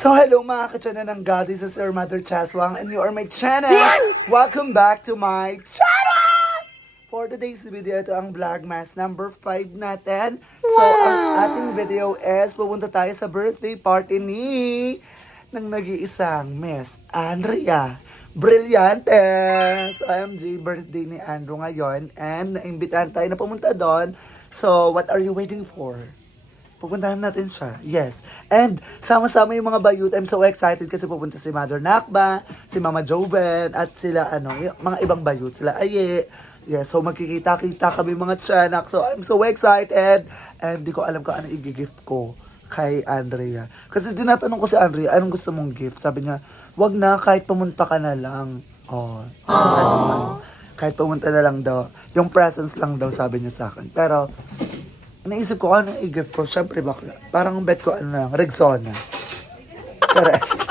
So hello mga katsana ng God, this is your Mother Chaswang and you are my channel. Welcome back to my channel! For today's video, ito ang Vlogmas number 5 natin. So ang ating video is pupunta tayo sa birthday party ng nag-iisang Miss Andrea Brillante. So IMG, birthday ni Andrew ngayon and naimbitahan tayo na pumunta doon. So what are you waiting for? Pupuntahan natin siya. Yes. And sama-sama yung mga bayut. I'm so excited kasi pupunta si Mother Nakba, si Mama Joven, at sila yung mga ibang bayut. Sila Aye. Yes. So magkikita-kita kami mga tiyanak. So I'm so excited. And di ko alam kung ano i-gift ko kay Andrea. Kasi tinatanong ko si Andrea, anong gusto mong gift? Sabi niya, wag na, kahit pumunta ka na lang. Kahit pumunta na lang daw. Yung presence lang daw, sabi niya sa akin. Pero naisip ko ano i-gift ko, syempre bakla. Parang bet ko Rexona. Chares.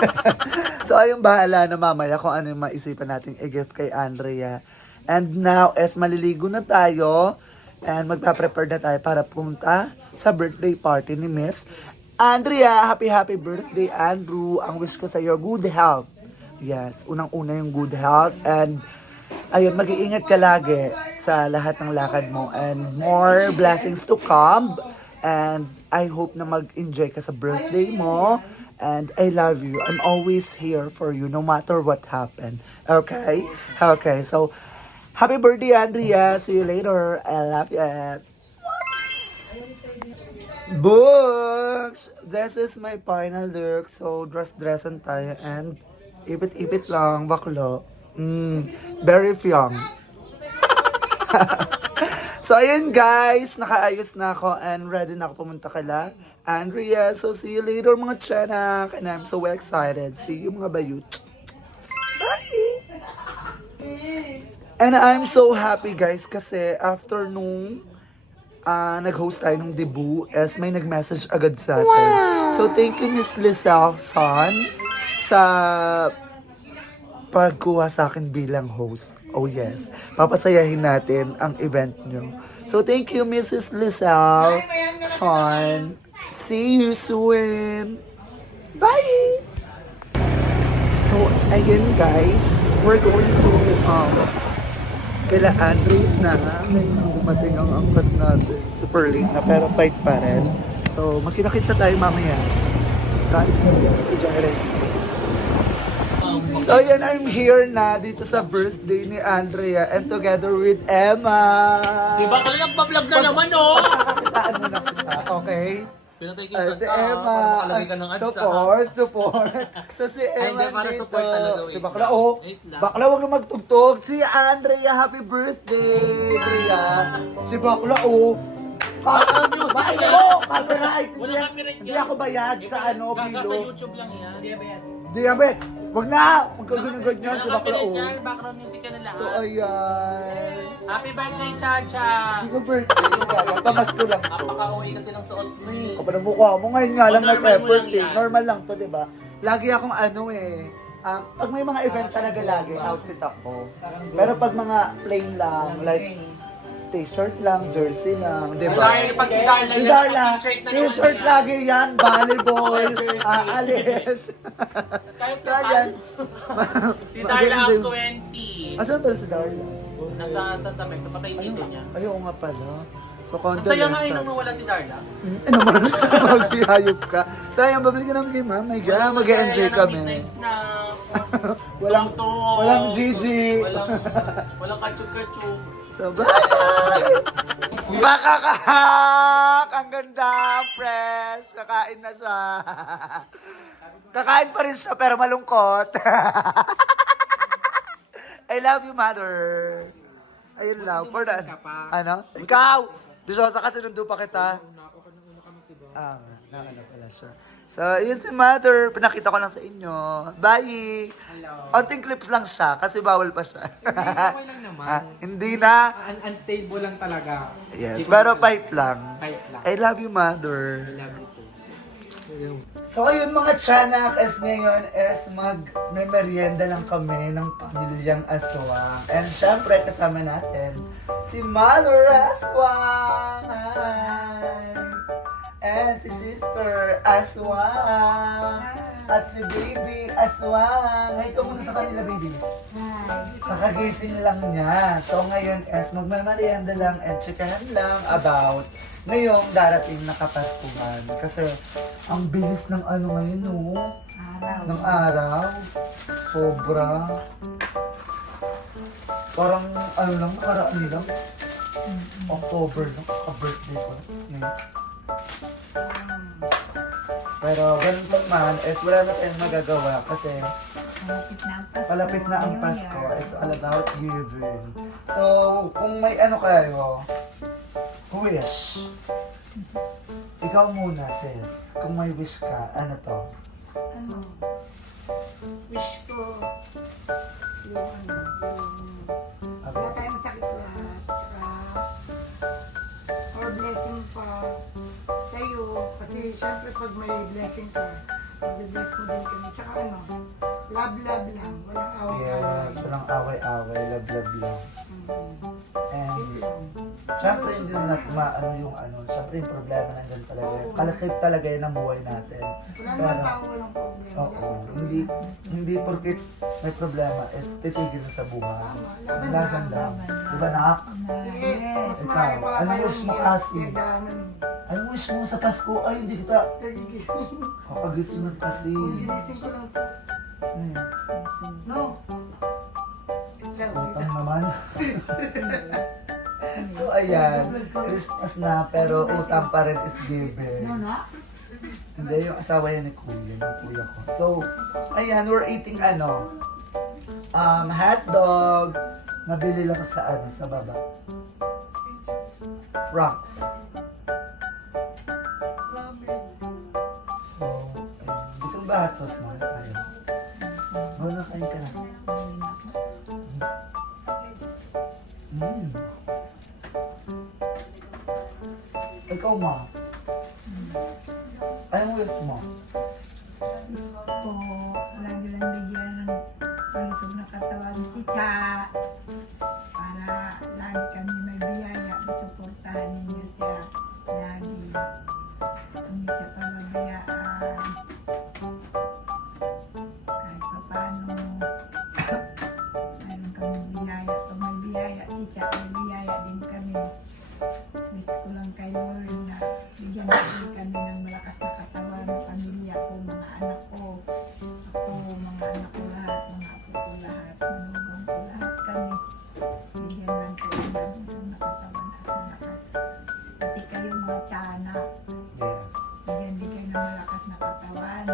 So ayun, bahala na mamaya kung ano yung maisipan nating i-gift kay Andrea. And now, maliligo na tayo and magpa-prepare na tayo para pumunta sa birthday party ni Miss Andrea. Happy birthday, Andrew. Ang wish ko sa iyo, good health. Yes, unang-una yung good health and ayun, mag-iingat ka lagi sa lahat ng lakad mo and more blessings to come. And I hope na mag-enjoy ka sa birthday mo. And I love you. I'm always here for you no matter what happened. Okay? Okay, so happy birthday, Andrea. See you later. I love you. Books! This is my final look. So, dress-dressan tayo and ipit-ipit lang, baklo. Very young. So ayun guys, nakaayos na ako and ready na ako pumunta kala Andrea. So see you later mga tiyanak and I'm so excited. See you mga bayut. Bye! And I'm so happy guys kasi after nung nag-host tayo ng debut may nag-message agad sa atin. Wow! So thank you Miss Lizelle Son sa pagkuha sa akin bilang host. Oh yes, papasayahin natin ang event nyo. So thank you Mrs. Lizelle Son. See you soon. Bye! So ayun guys, we're going to kaila Andre na ngayon dumating ang angkas natin. Super late na pero fight pa rin. So magkita-kita tayo mamaya. Kahit si Jared. So ayan, I'm here na dito sa birthday ni Andrea and together with Emma. Si Bakla nagpa-vlog na naman, oh! Pagkakitaan mo na kita, okay? Pinatay kita Si Emma, ka ng ads, support. So si Emma hindi, para dito. support talaga, Si wait Bakla, lang. oh. Wait lang. Bakla, wag na magtugtog. Si Andrea, happy birthday, Andrea. Si Bakla, oh. Bakit mo? Copyright. Hindi ako bayad sa Gaga bilo. sa YouTube lang yan. Hindi bayad. Diabet, wag na! Huwag ka ganyan-ganyan, si Bakla, oh. Background music ka na lahat. So, ayan. Happy birthday, Chacha! Hindi ko birthday ko kaya. Pamasko lang to. Napaka-uwi kasi ng suot mo eh. Kapag ang mukha mo ngayon nga lang Normal mo nag-effort lang eh. yan. Normal lang to, di ba? Lagi akong pag may mga event talaga lagi, outfit ako. Pero pag mga plain lang, like t-shirt lang, jersey lang, di ba? Dahil pag si Darla Si yan, Darla, t-shirt na t-shirt naman lagi yan, volleyball, jersey. aalis. Kahit Kaya yan. Si Darla ang 20. Asan pala si Darla? Nasa Santa Mesa, sa patay dito niya. Ayaw nga pala. So, Ang saya nga nung nawala si Darla. Ano naman, magbihayop ka. Sayang, babalik ka naman kay ma'am. My God, mag-enjoy kami. Midnights na. Walang, Tuto. walang GG. Walang katsug-katsug. So, bye! Makakahak! Ang ganda, fresh. Kakain na siya. Kakain pa rin siya, pero malungkot. I love you, mother. Ayun lang. For the, ano? Ikaw! Diyosa ka, sinundo pa kita. Nakano pala siya. So, yun si mother. Pinakita ko lang sa inyo. Bye! Hello. Onting clips lang siya kasi bawal pa siya. Okay lang naman. Hindi na. Unstable lang talaga. Yes, pero fight lang. Fight lang. I love you, mother. I love you too. So ayun mga tiyanak, ngayon may merienda lang kami ng pamilyang Aswang. And syempre kasama natin si Mother Aswang. Hi! And si Sister Aswang. At si Baby Aswang. Ay, ikaw muna sa kanila, Baby. Nakagising lang niya. So ngayon is magmamarianda lang and chikahan lang about ngayong darating na Kapaskuhan. Kasi ang bilis ng ano ngayon, no? Ng araw. Sobra. Parang ano lang, nakaraan lang. October lang, ka-birthday ko. Snake. Pero ganun pa man, is wala na tayong magagawa kasi palapit na ang Pasko. It's all about giving. So, kung may ano kayo, wish. Ikaw muna, sis. Kung may wish ka, ano to? Ano? Wish ko yung wala tayong masakit lahat. Tsaka or blessing pa sa'yo. Kasi syempre pag may blessing ka, mag-bless mo din kami. Tsaka ano, love lang. Walang away-away. Yes, walang away-away, love lang. And, Yun lang. syempre hindi naman natin maano yung ano, syempre yung problema nandun talaga. Kalakip talaga yun ang buhay natin. Wala naman tao walang problema. Oo, hindi porkit may problema is titigil na sa buhay. Laban lang. Diba nak? Yes, mas Ikaw, marami pa anong tayong wish mo, hirap Cassie? pinagdaanan. Anong wish mo sa Pasko? Ay, hindi kita Nagigil. kakagising na kasi. Ginising ko lang po. No. Utang naman. So ayan, Christmas na pero utang pa rin is given. Hindi, yung asawa yan ni Kuya, ng kuya ko. So, ayan, we're eating hotdog. Nabili lang sa sa baba. Franks. So, ayan. Gusto mo ba hot sauce mo? Ayaw. Wala, kain ka na. Mm. Ikaw, ma. Anong wish mo? po, lagi lang bigyan ng palusog na katawan si Cha para lagi kami may biyaya na suportahan ninyo siya lagi. Hindi siya pababayaan. Kahit pa paano, mayroon kami biyaya. Pag may biyaya si Cha, may biyaya din kami. Wish ko lang kayo na bigyan natin kami ng malakas na katawan ng pamilya ko, mga anak ko. Ako, mga anak ko lahat, mga apo ko lahat, manugang ko lahat kami. Bigyan lang kayo ng malakas na katawan at malakas. Pati kayo mga tiyanak, Yes. bigyan din kayo ng malakas na katawan.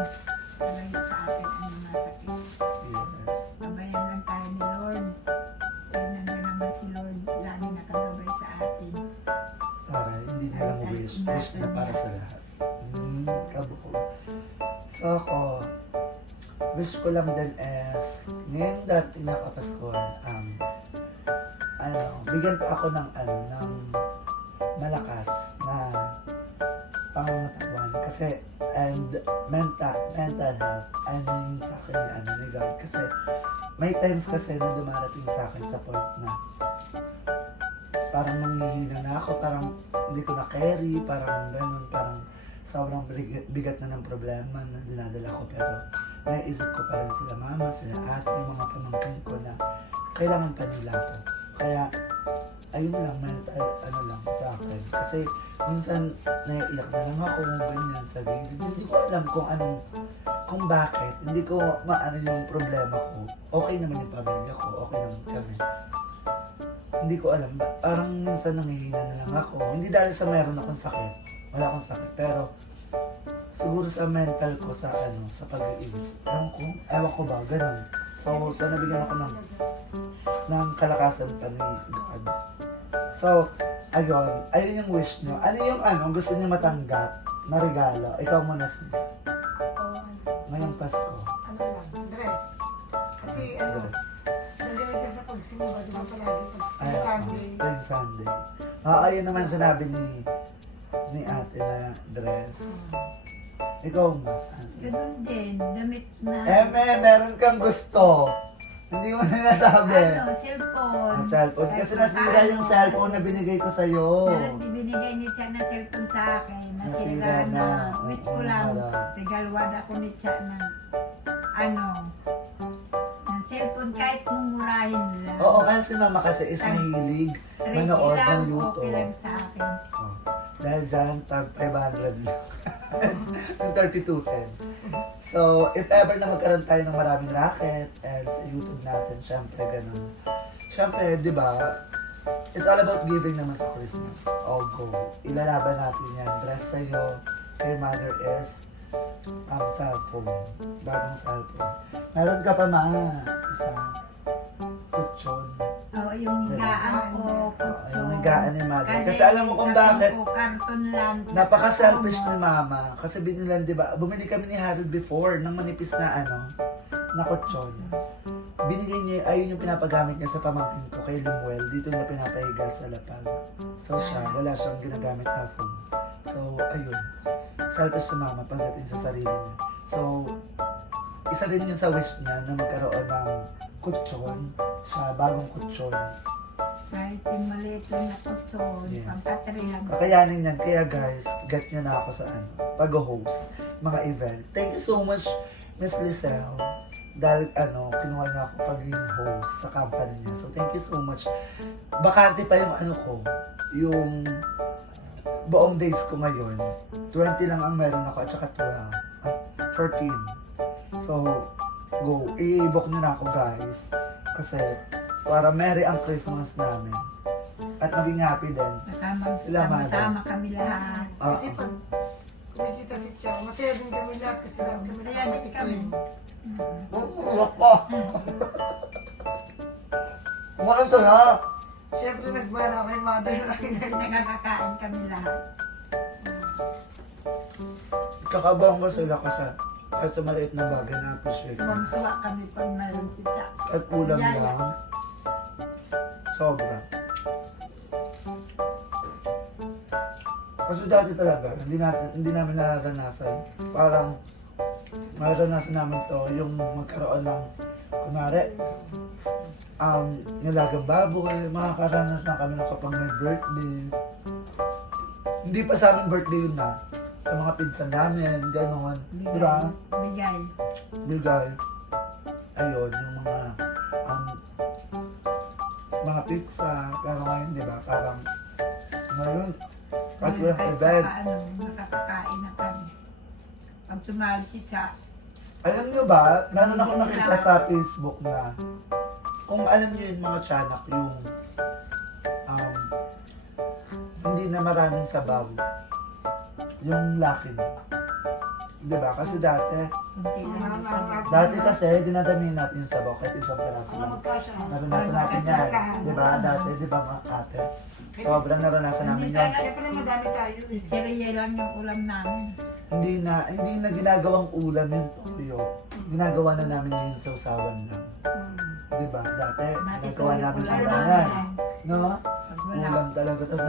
Palayo sa atin ang mga sakit. Yes. Sabayan lang tayo ni Lord. Kaya nandiyan naman si Lord, lagi nakagabay sa atin. Para hindi na lang wish. Wish na para sa lahat. Kabuko. So ako, wish ko lang din is, ngayon dati na Kapaskuhan, bigyan pa ako ng malakas na pangangatawan. Kasi, and mental health, yung sa akin ni God. Kasi, may times kasi na dumarating sa akin sa point na parang nanghihina na ako, parang hindi ko na carry, parang ganun, parang sobrang bigat na ng problema na dinadala ko. Pero naiisip ko pa rin sila mama, sila ate, yung mga pamangkin ko na kailangan pa nila ako. Kaya, ayun lang, mental, lang sa akin. Kasi minsan naiiyak na lang ako, ganyan sa gilid. Hindi ko alam kung bakit. Hindi ko maano yung problema ko. Okay naman yung pamilya ko, okay naman kami. Hindi ko alam, parang minsan nangihina na lang ako. Hindi dahil sa meron akong sakit. Wala akong sakit, pero siguro sa mental ko, sa pag-iisip. Ewan ko ba, ganun. So nabigyan ako ng kalakasan pa ni God. So, ayun yung wish nyo. Ano yung gusto nyo matanggap na regalo? Ikaw muna, sis. Ngayong Pasko. Dress. Kasi Dress. nagawin sa pagsimba, di ba palagi pag Sunday. Tuwing Sunday. Ayun naman sinabi ni ate na dress. Ikaw ma. Ganun din, damit na Meron kang gusto. Hindi mo na nasabi. Ano, cellphone. Ang cellphone. Kasi nasira yung cellphone na binigay ko sa'yo. Binigay ni Tiya na cellphone sa akin. Nasira Nasira na. na. Wait ko lang. Wala. Regalwad ako ni Tiya ng ng cellphone kahit mumurahin lang. Oo, kasi si mama kasi is mahilig manood ng Okay YouTube. lang sa akin. Oh. Dahil dyan, tag 500 lang. Yung 3210. So, if ever na magkaroon tayo ng maraming racket and sa YouTube natin, syempre ganun. Syempre, di ba, it's all about giving naman sa Christmas. All go. Ilalaban natin yan. Dress sa'yo, kay mother is cellphone. Bagong cellphone. Meron ka pa isa. Kutsyon. Oo, yung higaan ko, kutso. Yung higaan ni mother. Kasi alam mo kung bakit, Karton lang. napaka-selfish ni mama. Kasi binilan, di ba? Bumili kami ni Harold before ng manipis na na kutsyon. Binigay niya, ayun yung pinapagamit niya sa pamangkin ko kay Limuel. Dito niya pinapahiga sa lapag. So siya, wala siyang ginagamit na phone. So, ayun. Selfish si mama pagdating sa sarili niya. So, isa rin yun sa wish niya na magkaroon ng kutsyon. Siya, bagong kutsyon. Kahit yung maliit lang na kutso, Yes. pampatrihan. Kakayanin niyan. Kaya guys, get niyo na ako sa pag-host, mga event. Thank you so much, Miss Lizelle. Dahil kinuha niya ako paging host sa company niya. So thank you so much. Bakante pa yung ko, yung buong days ko ngayon. 20 lang ang meron ako at saka 14. So, go. I-book niyo na ako guys. Kasi para merry ang Christmas namin. At maging happy din. Sila, Sama kami lahat. Kasi pag kumikita si Tiya, masaya din kami lahat kasi lahat kami Masaya din kami. Wala pa. Walang sana. Siyempre nagbara kay mother na Nagkakakain kami lahat. Kakabang ko sila kasi kahit sa maliit na bagay na appreciate ko. Tuwang-tuwa kami pag mayroon si Tiya. At ulam Yaya. lang. Sobra. Kasi dati talaga, hindi namin naranasan. Parang naranasan namin to yung magkaroon ng kunwari nilagang baboy, makakaranas na kami ng kapag may birthday. Hindi pa sa amin birthday yun na. Sa mga pinsan namin, gano'n. Diba? Bigay. Bigay. Ayun, yung mga pizza. Pero ngayon, di ba? Parang, ngayon, at walang event. Nakakakain na kami. Pag sumali si Tiya, Alam nyo ba, meron ako nakita sa Facebook na, kung alam nyo yung mga tiyanak, yung, hindi na maraming sabaw. Yung laki. Di ba? Kasi dati kasi dinadamihin natin yung sabaw kahit isang peraso Para lang. magkasya. Naranasan natin yan. Di ba? Dati, di ba mga ate? Sobrang naranasan namin yan. Siyempre madami tayo eh. siriya lang yung ulam namin. Hindi na ginagawang ulam yung toyo. Ginagawa na namin yung sausawan lang. Di ba? Dati, ginagawa namin ulam ulam yan. namin. No? Pag wala, Ulam talaga. Tapos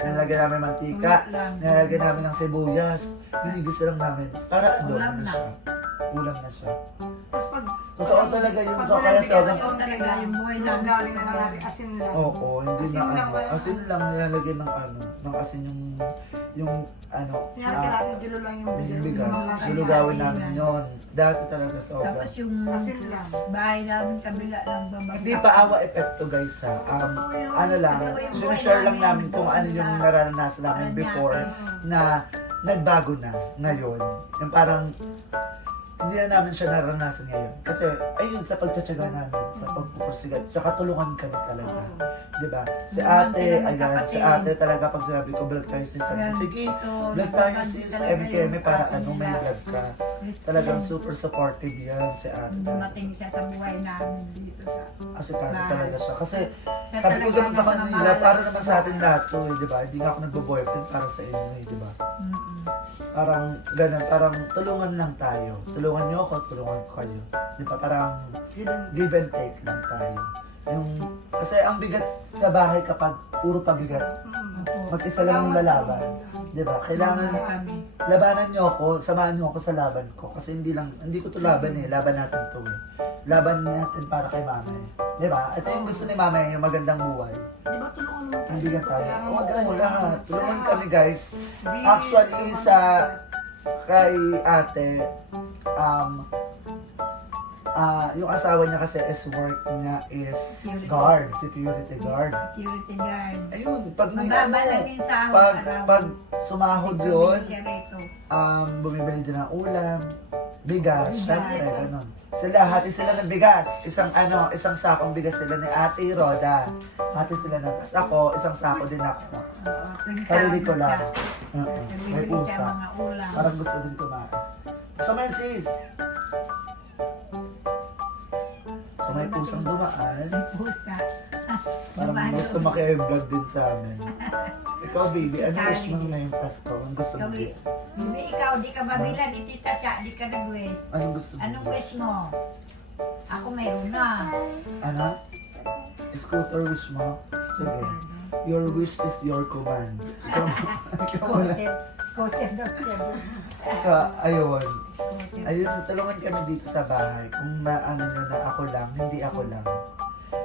nilagyan namin mantika. Ulam. Nilagyan namin ng sibuyas. Hinigis lang namin. Para adobo Ulam na na. siya. Ulam na siya. Tapos pag Totoo talaga yun. pag So, walang kaya bigas, sobrang... Ito talaga yung buhay yung namin. galing na lang natin, asin lang. Oo, hindi Asin na lang ba yun? asin lang nilalagyan ng ng asin yung Kaya natin kilo lang yung bigas. yung bigas. Yung mga Sulugawin asin namin lang. yon. Dati talaga sobra. Tapos yung Asin lang. bahay namin kabila lang babasa. Hindi pa awa epekto guys ha. Ano lang, Totoo yung sinashare lang buhay namin kung ano yung naranasan namin before na nagbago na ngayon. Yung parang hindi na namin siya naranasan ngayon. Kasi ayun sa pagtsatsaga namin, sa pagpupursigat, tsaka tulungan kami talaga. Diba? Si ate, ayan, si ate talaga pag sinabi ko vlog tayo sis, sabi, sige, vlog tayo sis, keme para may vlog ka. Talagang super supportive yan si ate. Dumating siya sa buhay namin dito sa... Kasi kasi talaga siya. Kasi Siya sabi ko talaga naman sa kanila, nagmamahal. para naman sa atin lahat to eh, di ba? Hindi nga ako nagbo-boyfriend para sa inyo eh, di ba? Parang ganun, parang tulungan lang tayo. Tulungan niyo ako, tulungan ko kayo. Di ba? Parang give and take lang tayo. Kasi ang bigat sa bahay kapag puro pabigat, mag-isa lang yung lalaban. Di ba? Kailangan kami. labanan niyo ako, samahan niyo ako sa laban ko. Kasi hindi ko to laban eh, laban natin to eh. laban natin para kay mama. Di ba? Ito yung gusto ni mama, yung magandang buhay. Di ba tulungan mo? Ang bigat tayo. Huwag mo lahat. Tulungan kami guys. Actually, kay ate, yung asawa niya kasi is work niya is guard, security guard. Security guard. Ayun, pag may Mababa lang yung sahod pag, araw. pag sumahod yun, Siya rito. bumibili din ng ulam, bigas, Bigas. syempre, ganun. Sila, hati sila ng bigas. Isang sakong bigas sila ni Ate Roda. Hati sila ng, tapos ako, isang sako din ako. Oo, tuwing Sarili sahod ko lang. siya. May Bibili siya pusa. mga ulam. Parang gusto din kumain. So, may sis. So, may pusang dumaan. Pusa. Parang gusto maki-vlog din sa amin. Ikaw, baby, ano wish mo ngayong Pasko? Anong gusto mo? Hindi, ikaw, di ka mabilan, itita siya, di ka nag-wish. Anong gusto mo? Anong wish mo? Ako mayroon na. Ano? Scooter wish mo? Sige. Your wish is your command. Ikaw wala. Scooter, doctor. So, ayun. Ayun, tulungan kami dito sa bahay. Kung naano nyo na ako lang, hindi ako lang.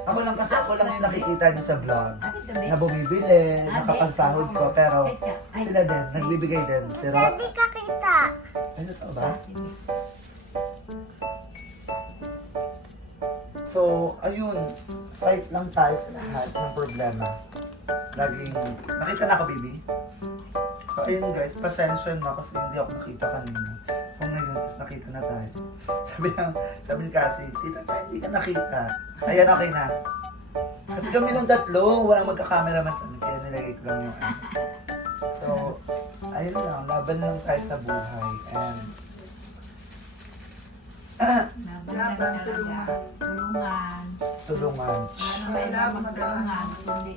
Ako lang kasi ako lang yung nakikita nyo sa vlog. Na bumibili, nakapagsahod ko, pero sila din, nagbibigay din. Si Ro... Hindi ka kita. Ano to ba? So, ayun. Fight lang tayo sa lahat ng problema. Laging... Nakita na ako, baby? So, ayun guys, pasensya na kasi hindi ako nakita kanina. So, ngayon is nakita na tayo. Sabi ni Cassie, Tita Chay, hindi ka nakita. Ayan, okay na. Kasi kami lang tatlo, walang magka-cameraman sa amin, kaya nilagay ko lang yung ano. So, ayun lang, laban lang tayo sa buhay. And, Laban, tulungan. Tulungan. tulungan. Ano may laban magtulungan, kundi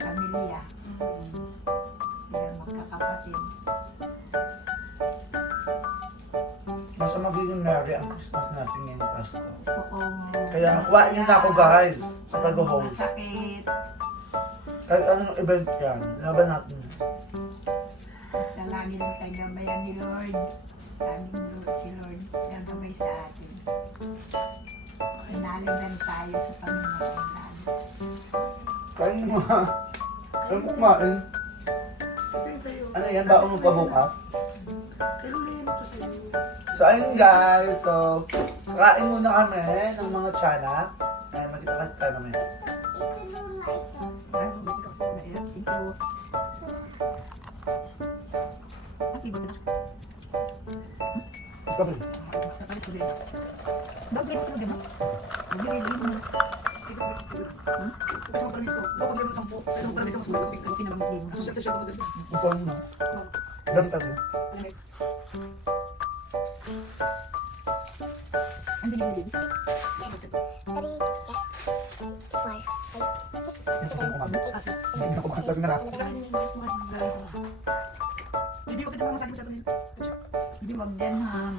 pamilya. Sila magkakapatid. Mas magiging merry ang Christmas natin ngayong Pasko. Gusto kong... Kaya, kuha niyo na ako guys, sa pag-host. Masakit. Kahit anong event yan, laban natin. Dalangin lang tayo gabayan ni Lord. Daming Lord si Lord. Yan gabay sa atin. Inaligan tayo sa Panginoon. Kain mo ha. Kain mo kumain. Ito yung sa'yo. Ano yan, baon mo pa bukas? Pero may ano to sa'yo. So ayun guys, so kain muna kami ng mga tiyanak. Ayan, magkita-kita tayo mamaya. Ikaw ba? Ikaw mo. Ganda mo. Yan sa tayo kumain. Hindi na kumain. Sabi na natin.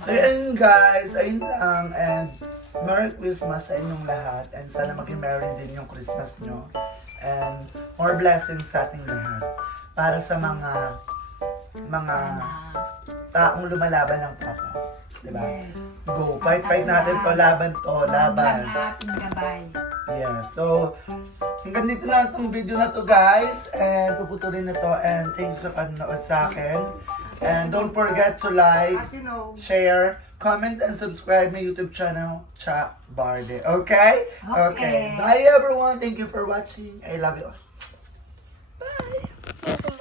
So ayun guys, ayun lang. And Merry Christmas sa inyong lahat. And sana maging merry din yung Christmas nyo. And more blessings sa ating lahat. Para sa mga taong lumalaban ng patas. Diba? Go, fight natin to, laban to, laban. ating gabay. Yeah, so hanggang dito na itong video na to guys. And puputulin na to. And thank you sa panonood sa akin. And don't forget to like, Kasi no. share, comment, and subscribe my YouTube channel, Cha Barde. Okay? Okay. Bye everyone. Thank you for watching. I love you all. Bye.